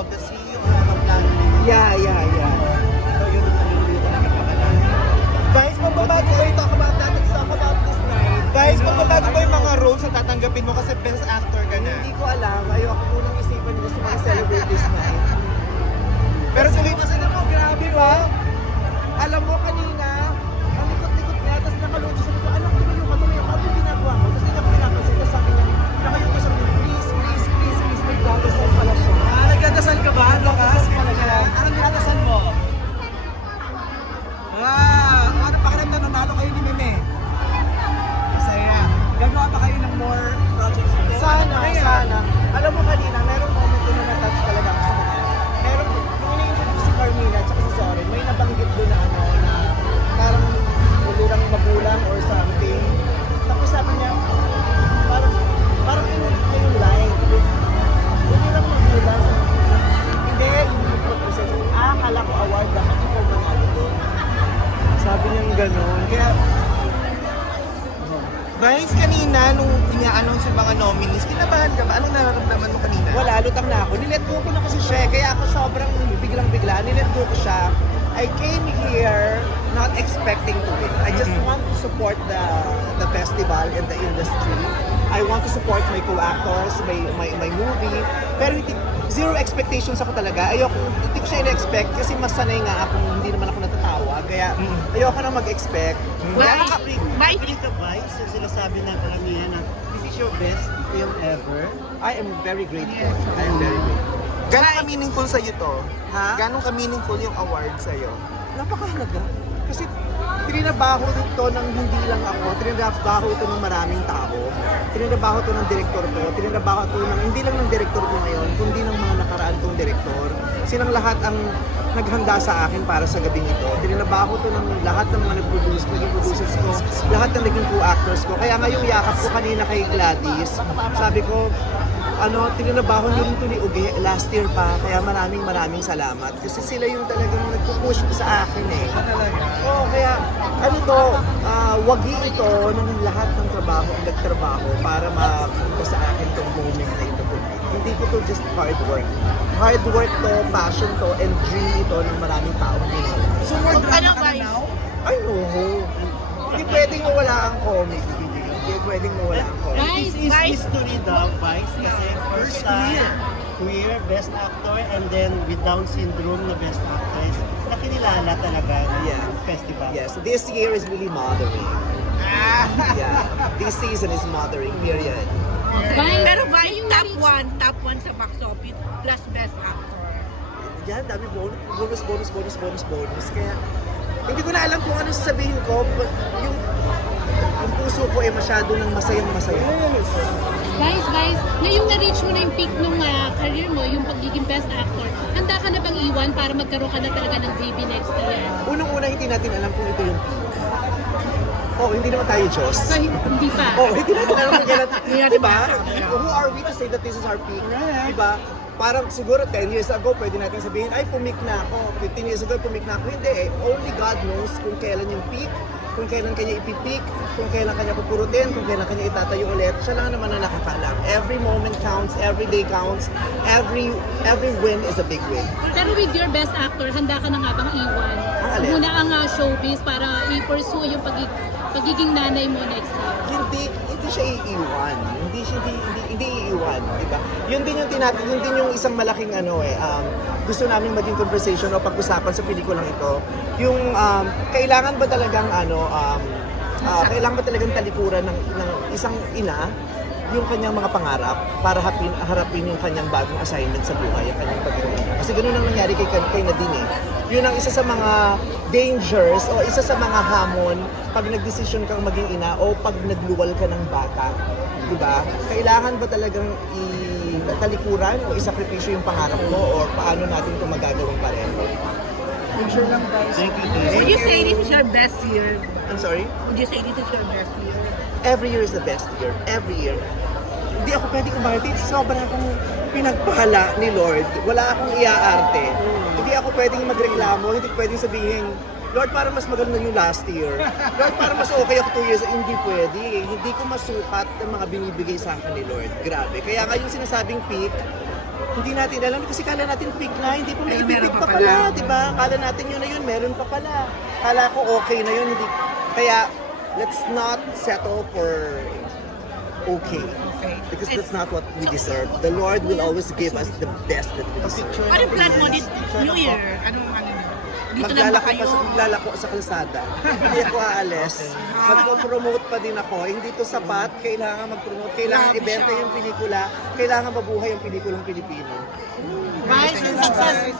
advocacy, yung mga plano nila. Yeah. So yun ang naluluto na napakalan. Guys, magbabago ba yung Talk about that, let's talk about this night. Guys, magbabago ba yung mga roles na tatanggapin mo kasi best actor ka na? Hindi ko alam, ayoko munang isipan nila sa mga celebrate this night. Pero tuloy Kasi naman, grabe ba? Alam mo kanina, ang likot-likot niya, tapos nakaluto sa ko, anak, tumayo ka, ano yung ginagawa mo? Tapos hindi niya ko pinapansin, tapos sabi niya, nakayo ko sa akin, please, may dadasal pala siya. Nagdadasal ka ba? Nagdadasal pala siya. Anong dinadasal mo? Ano pakiramdam, nanalo kayo ni Meme? Masaya. Gagawa pa kayo ng more projects nito? Sana. Alam mo kanina, merong moment doon na na-touch talaga ako sa kanya. Merong, nung ina-introduce si Carmina at saka si Zorin, may nabanggit doon na na parang ulurang magulang or something. Tapos sabi niya, parang inulit na yung line. Ulurang magulang. Hindi, akala ko award dapat ikaw manalo doon. Sabi niya gano'n. Kaya, Guys, kanina, nung ina-announce yung mga nominees, kinabahan ka ba? Anong nararamdaman mo kanina? wala, lutang na ako. Nilet go ko na kasi siya, kaya ako sobrang biglang-bigla. Nilet go ko siya. I came here not expecting to win. I just want to support the festival and the industry. I want to support my co-actors, my movie. Pero zero expectations ako talaga. Hindi ko siya in-expect kasi mas sanay nga ako, hindi naman ako natatawa. Kaya ayoko na mag-expect. May ka Vice, yung sinasabi ng karamihan na this is your best film ever. I am very grateful. I am very grateful. Gano'ng ka-meaningful sa'yo to? Ha? Gano'ng ka-meaningful yung award sa'yo? Napakahalaga. Kasi trinabaho ito ng hindi lang ako, trinabaho ito ng maraming tao. Trinabaho ito ng direktor ko, trinabaho ito ng hindi lang ng direktor ko ngayon, kundi ng mga nakaraan kong direktor. Silang lahat ang naghanda sa akin para sa gabing ito. Trinabaho ito ng lahat ng mga naging producers ko, lahat ng naging co-actors ko. Kaya ngayong yakap ko kanina kay Gladys, sabi ko, tininabaho niyo rin ito ni Uge last year pa, kaya maraming salamat. Kasi sila yung talagang nagpupush sa akin eh. Oo, kaya wagi ito ng lahat ng nagtrabaho para mapunta sa akin itong moment na ito. Hindi ko to just hard work. Hard work to, passion to, and dream ito ng maraming tao. So more drama ka na now? Ay, no. Hindi pwedeng mawala ang comedy. Hindi pwedeng mawala ang comedy. This is history daw, Vice, kasi first time, queer, best actor, and then with Down syndrome na best actress, na kinilala talaga ng Yeah. festival. Yes, this year is really mothering. Yeah, this season is mothering, period. Pero ba yung top one sa box office plus best actor? Yan, dami bonus. Kaya, hindi ko na alam kung ano sasabihin ko. Yung puso ko ay masyado ng masayang-masaya. Guys, ngayong na-reach mo na yung peak ng career mo, yung pagiging best actor, handa ka na bang iwan para magkaroon ka na talaga ng baby next year? Unang-una, hindi natin alam kung ito yung peak. Hindi naman tayo Diyos. So, hindi pa. Hindi natin alam kung kailan. Diba? Who are we to say that this is our peak? Diba? Parang siguro 10 years ago, pwede natin sabihin, ay, pumik na ako. 15 years ago, pumik na ako. Hindi eh. Only God knows kung kailan yung peak, kung kailan kanya ipipik, kung kailan kanya pupurutin, kung kailan kanya itatayo ulit. Siya lang naman ang nakakalam. Every moment counts, every day counts, every win is a big win. Pero with your best actor, handa ka na nga bang iwan? Alin? Muna ang showbiz para i-pursue yung pagiging nanay mo next year. Hindi siya iiwan. Hindi iiwan, di ba? Yun din yung isang malaking gusto namin maging conversation o pag-usapan sa pelikulang ito. Yung kailangan ba talagang talikuran ng isang ina yung kanyang mga pangarap para harapin yung kanyang bagong assignment sa buhay, yung kanyang pagiging ina. Kasi ganoon ang nangyari kay Nadine eh. Yun ang isa sa mga dangers o isa sa mga hamon pag nagdesisyon kang maging ina o pag nagluwal ka ng bata. Diba? Kailangan ba talagang talikuran o isakripisyo yung pangarap mo or paano natin ito magagawang pareho? Picture lang, guys. Thank you. Would you say this is your best year? I'm sorry? Would you say this is your best year? Every year is the best year. Every year. Hindi ako pwedeng umartin. Sobra akong pinagpahala ni Lord. Wala akong iaarte. Hindi ako pwedeng magreklamo. Hindi pwedeng sabihin, Lord, para mas maganda yung last year. Lord, para mas okay ako 2 years. Hindi pwede. Hindi ko masukat ang mga binibigay sa akin ni Lord. Grabe. Kaya nga yung sinasabing peak, hindi natin alam kasi kala natin peak na, hindi pa may peak pa pala, di ba? Kala natin yun na yun, meron pa pala. Kala ko okay na yun, hindi. Kaya, let's not settle for okay. Because that's not what we deserve. The Lord will always give us the best that we deserve. Ano yung plan mo this New Year? Anong ano nyo? Dito lang ba kayo? Maglalako sa kalsada. Hindi ako aalis. Magpo-promote pa din ako. Hindi to sapat. Kailangan mag-promote. Kailangan ibenta yung pelikula. Kailangan mabuhay yung pelikulang Pilipino. Vice and success.